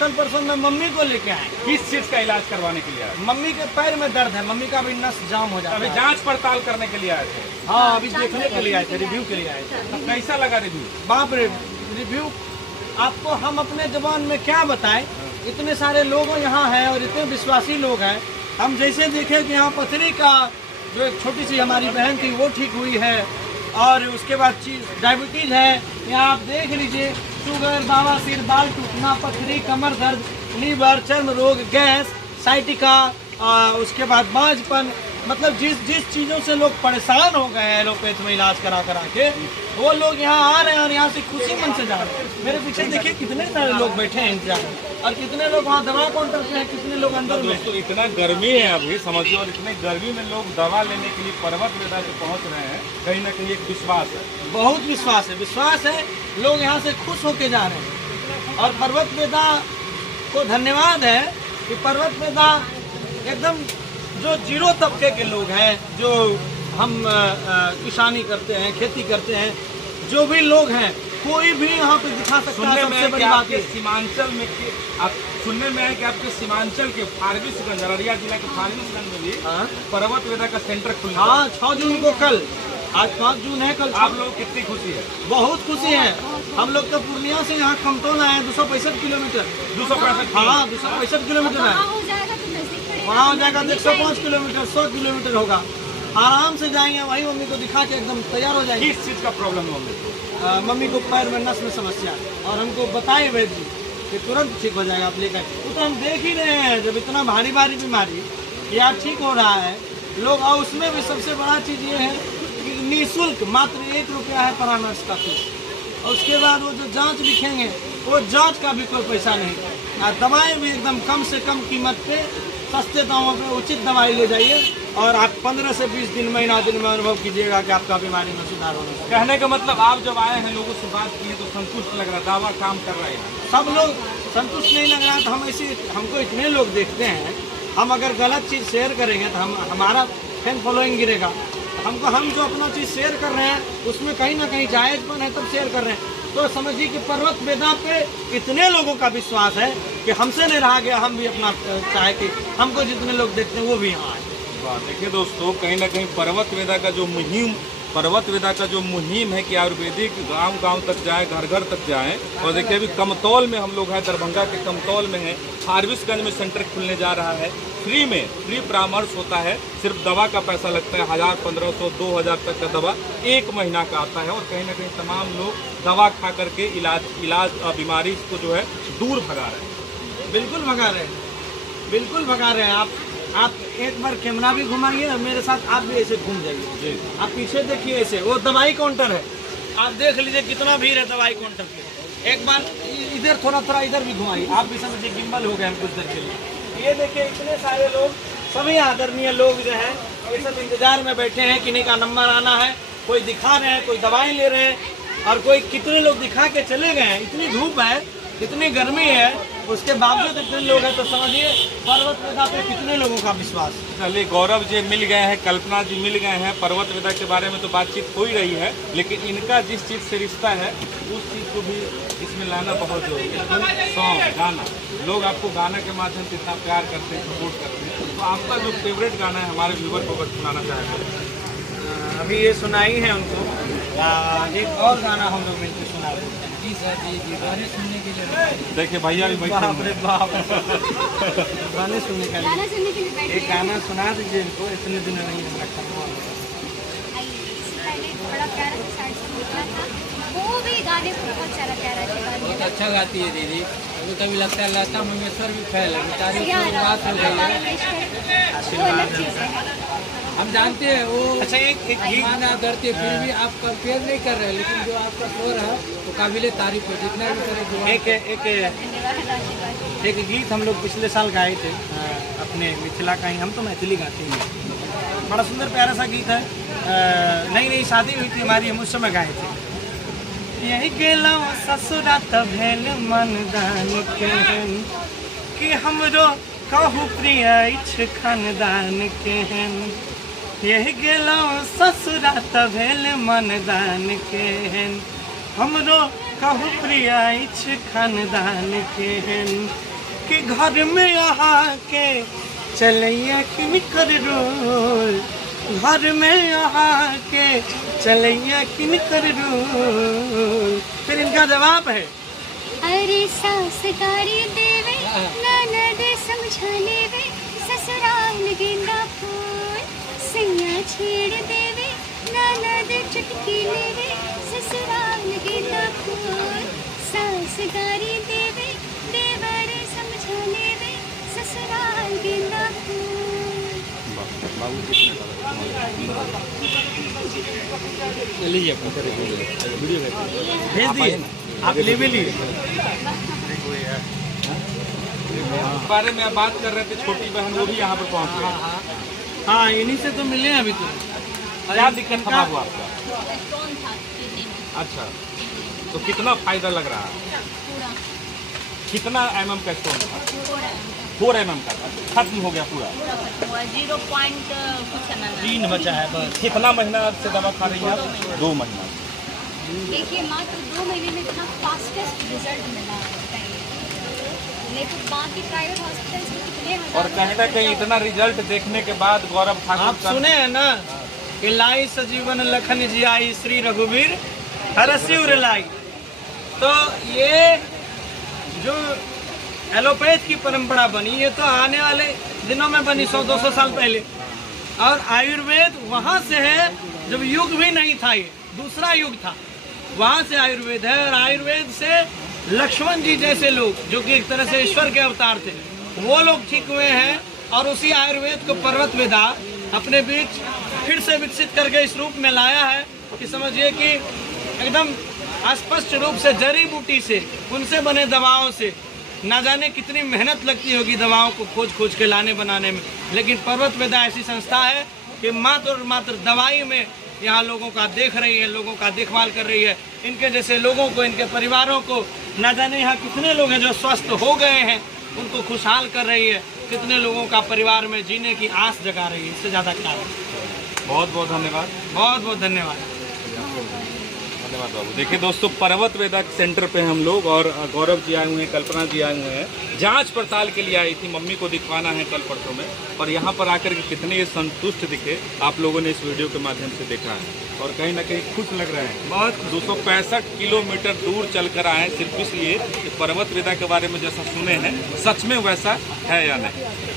कल परसों में मम्मी को लेके आए। किस चीज का इलाज करवाने के लिए आए? मम्मी के पैर में दर्द है, मम्मी का भी नस जाम हो जाता है। अभी जांच पड़ताल करने के लिए आए थे? हाँ, अभी देखने के लिए आए थे, रिव्यू के लिए आए थे। तो कैसा लगा रिव्यू? बाप रे, रिव्यू आपको हम अपने जबान में क्या बताएं। इतने सारे लोग यहाँ हैं और इतने विश्वासी लोग हैं। हम जैसे देखे कि यहाँ पथरी का जो एक छोटी सी हमारी बहन थी वो ठीक हुई है, और उसके बाद डायबिटीज है, यहाँ आप देख लीजिए, शुगर, बवासीर, बाल टूटना, पथरी, कमर दर्द, लीवर, चर्म रोग, गैस, साइटिका, उसके बाद बांझपन, मतलब जिस चीज़ों से लोग परेशान हो गए हैं एलोपैथ में इलाज करा के, वो लोग यहाँ आ रहे हैं और यहाँ से खुशी मन से जा रहे हैं। मेरे पीछे देखिए कितने सारे लोग बैठे हैं इंतजार में, और कितने लोग वहाँ दवा काउंटर पे हैं, कितने लोग अंदर में। दोस्तों इतना गर्मी है अभी समझिए, और इतने गर्मी में लोग दवा लेने के लिए पर्वत वेदा से पहुँच रहे हैं। कहीं ना कहीं एक विश्वास है, बहुत विश्वास है, लोग यहाँ से खुश होके जा रहे हैं। और पर्वत वेदा को धन्यवाद है कि पर्वत वेदा एकदम जो जीरो तबके के लोग हैं, जो हम किसानी करते हैं, खेती करते हैं, जो भी लोग हैं, कोई भी यहाँ पे दिखा सकता है। सबसे बड़ी बात है सीमांचल में आप सुनने में है कि आपके सीमांचल के फारबिसगंज, अररिया जिला के फारबिसगंज में भी पर्वत वेदा का सेंटर खुला। हाँ, 6 जून को, कल, आज 5 जून है, कल। आप लोग कितनी खुशी है? बहुत खुशी है। हम लोग तो पूर्णिया से यहाँ खमतौल आए हैं, 265 किलोमीटर। 265? हाँ, 265 किलोमीटर है। वहाँ हो जाएगा 105 किलोमीटर, 100 किलोमीटर होगा। आराम से जाएंगे, वही मम्मी को दिखा के एकदम तैयार हो जाएंगे। किस चीज़ का प्रॉब्लम है मम्मी को? मम्मी को पैर में नस में समस्या, और हमको बताए वैद्य जी कि तुरंत ठीक हो जाएगा, आप लेकर। वो तो हम देख ही रहे हैं, जब इतना भारी बीमारी यार ठीक हो रहा है लोग। और उसमें भी सबसे बड़ा चीज़ ये है कि निःशुल्क मात्र 1 रुपया है परामर्श का फीस, और उसके बाद वो जो जाँच लिखेंगे वो जाँच का भी कोई पैसा नहीं। और दवाएँ भी एकदम कम से कम कीमत पे, सस्ते दामों पे उचित दवाई ले जाइए, और आप 15 से 20 दिन, महीना दिन में अनुभव कीजिएगा कि आपका बीमारी में सुधार होगा। कहने का मतलब आप जब आए हैं, लोगों से बात किए तो संतुष्ट लग रहा, दावा काम कर रहे हैं। सब लोग संतुष्ट नहीं लग रहा, तो हम ऐसे, हमको इतने लोग देखते हैं, हम अगर गलत चीज़ शेयर करेंगे तो हमारा फैन फॉलोइंग गिरेगा। हम जो अपना चीज़ शेयर कर रहे हैं उसमें कहीं ना कहीं जायज़पन है, तब शेयर कर रहे हैं। तो समझिए कि पर्वत वेदा पे इतने लोगों का विश्वास है कि हमसे नहीं रहा गया, हम भी अपना चाहे कि हमको जितने लोग देखते हैं वो भी यहाँ आए। देखिए दोस्तों, कहीं ना कहीं पर्वत वेदा का जो मुहिम है कि आयुर्वेदिक गांव तक जाए, घर घर तक जाए। और देखिए अभी कमतौल में हम लोग हैं, दरभंगा के कमतौल में है, फारबिसगंज में सेंटर खुलने जा रहा है। फ्री परामर्श होता है, सिर्फ दवा का पैसा लगता है 1000, 1500, 2000 तक का दवा 1 महीना का आता है। और कहीं ना कहीं तमाम लोग दवा खा करके इलाज बीमारी को जो है दूर भगा रहे हैं। बिल्कुल भगा रहे हैं। आप एक बार कैमरा भी घुमाइए, मेरे साथ आप भी ऐसे घूम जाइए। आप पीछे देखिए, ऐसे वो दवाई काउंटर है, आप देख लीजिए कितना भीड़ है दवाई काउंटर पे। एक बार इधर थोड़ा इधर भी घुमाइए, आप भी समझिए गिम्बल हो गए हम कुछ देर के लिए। ये देखिए इतने सारे लोग, सभी आदरणीय लोग जो है ये सब इंतजार में बैठे हैं, किन्हीं का नंबर आना है, कोई दिखा रहे हैं, कोई दवाई ले रहे हैं, और कोई कितने लोग दिखा के चले गए हैं। इतनी धूप है, इतनी गर्मी है, उसके बावजूद इतने लोग हैं, तो समझिए पर्वत वेदा पे कितने लोगों का विश्वास। चलिए, गौरव जी मिल गए हैं, कल्पना जी मिल गए हैं। पर्वत वेदा के बारे में तो बातचीत हो ही रही है, लेकिन इनका जिस चीज़ से रिश्ता है उस चीज़ को भी इसमें लाना बहुत जरूरी है। सॉन्ग, गाना, लोग आपको गाना के माध्यम से इतना प्यार करते हैं, सपोर्ट करते हैं। तो आपका जो फेवरेट गाना है हमारे व्यूवर को अगर सुनाना चाहेंगे? अभी ये सुनाई है उनको, एक और गाना हम लोग मिलकर सुना रहे हैं। जी सर, जी गाने सुनने के लिए। देखिए भैया भी बैठे हैं। गाने सुनने के लिए एक गाना सुना दीजिए इनको, इतने दिन नहीं हम रखा। वो भी गाने बहुत सारा प्यारा बहुत अच्छा गाती है दीदी। कभी कभी लगता है लता मंगेशकर भी फैल है, तारीफ की बात हो गई है। हम जानते हैं वो अच्छा एक माना करते, फिर भी आप कंपेयर नहीं कर रहे, लेकिन जो आपका स्वर है वो काबिले तारीफ है, जितना भी करे। एक गीत हम लोग पिछले साल गाए थे अपने मिथिला का ही, हम तो मैथिली गाते हैं, बड़ा सुंदर प्यारा सा गीत है। नई शादी हुई थी हमारी, हम उस समय गाए थे। यही गेला ससुरा भेल मनदान केहन कि हमरो कहू प्रिय इछ खानदान केहन। यही गेला ससुरा भेल मनदान केहन हमरो कहूँ प्रिया खानदान के हन कि घर में यहाँ के चलैया किनकर रोल, घर में यहाँ के चलैया किनकर रोल। फिर इनका जवाब है अरे सास गारी देवे ननद समझा लेवे, ससुराल गेंदा फूल सैया छेड़ देवे, ननद चुटकी लेवे, ससुराल गेंदा फूल। सास गारी देवे देवर समझा लेवे, ससुराल गेंदा फूल। भेज दिए आप, ले भी लिए। इस बारे में आप बात कर रहे थे, छोटी बहन वो भी यहाँ पर पहुँच गए। हाँ, इन्हीं से तो मिले हैं अभी तो। क्या दिक्कत था बाबू आपका? अच्छा, तो कितना फायदा लग रहा है? कितना mm का स्टोन था? 4 mm का खत्म हो गया पूरा। 3 बचा है बस। कितना महीना से दवा खा रही हैं आप? 2 महीना। देखिए मात्र 2 महीने में इतना फास्टेस्ट रिजल्ट मिला है, लेकिन बाकी प्राइवेट हॉस्पिटल्स में कितने हजार। और कहीं ना कहीं इतना रिजल्ट देखने के बाद गौरव ठाकुर आप सुने हैं ना कि लाई सजीवन लखन जियाई श्री रघुवीर हरसिउर लाई। तो ये जो एलोपैथ की परंपरा बनी, ये तो आने वाले दिनों में बनी, 100-200 साल पहले। और आयुर्वेद वहाँ से है जब युग भी नहीं था, ये दूसरा युग था, वहाँ से आयुर्वेद है। और आयुर्वेद से लक्ष्मण जी जैसे लोग जो कि एक तरह से ईश्वर के अवतार थे, वो लोग ठीक हुए हैं। और उसी आयुर्वेद को पर्वत वेदा अपने बीच फिर से विकसित करके इस रूप में लाया है कि समझिए कि एकदम स्पष्ट रूप से जड़ी बूटी से, उनसे बने दवाओं से ना जाने कितनी मेहनत लगती होगी दवाओं को खोज खोज के लाने बनाने में, लेकिन पर्वत वेदा ऐसी संस्था है कि मात्र और मात्र दवाई में यहाँ लोगों का देख रही है, लोगों का देखभाल कर रही है। इनके जैसे लोगों को, इनके परिवारों को, ना जाने यहाँ कितने लोग हैं जो स्वस्थ हो गए हैं, उनको खुशहाल कर रही है, कितने लोगों का परिवार में जीने की आस जगा रही है। इससे ज़्यादा क्या है। बहुत बहुत धन्यवाद। बहुत बहुत धन्यवाद। धन्यवाद बाबू। देखिए दोस्तों, पर्वत वेदा सेंटर पे हम लोग, और गौरव जी आए हुए हैं, कल्पना जी आए हुए हैं, जांच पड़ताल के लिए आई थी, मम्मी को दिखवाना है कल परसों में। और यहाँ पर आकर के कितने ये संतुष्ट दिखे, आप लोगों ने इस वीडियो के माध्यम से देखा है, और कहीं ना कहीं खुश लग रहे हैं। बहुत 265 किलोमीटर दूर चल कर आए सिर्फ इसलिए कि पर्वत वेदा के बारे में जैसा सुने हैं सच में वैसा है या नहीं।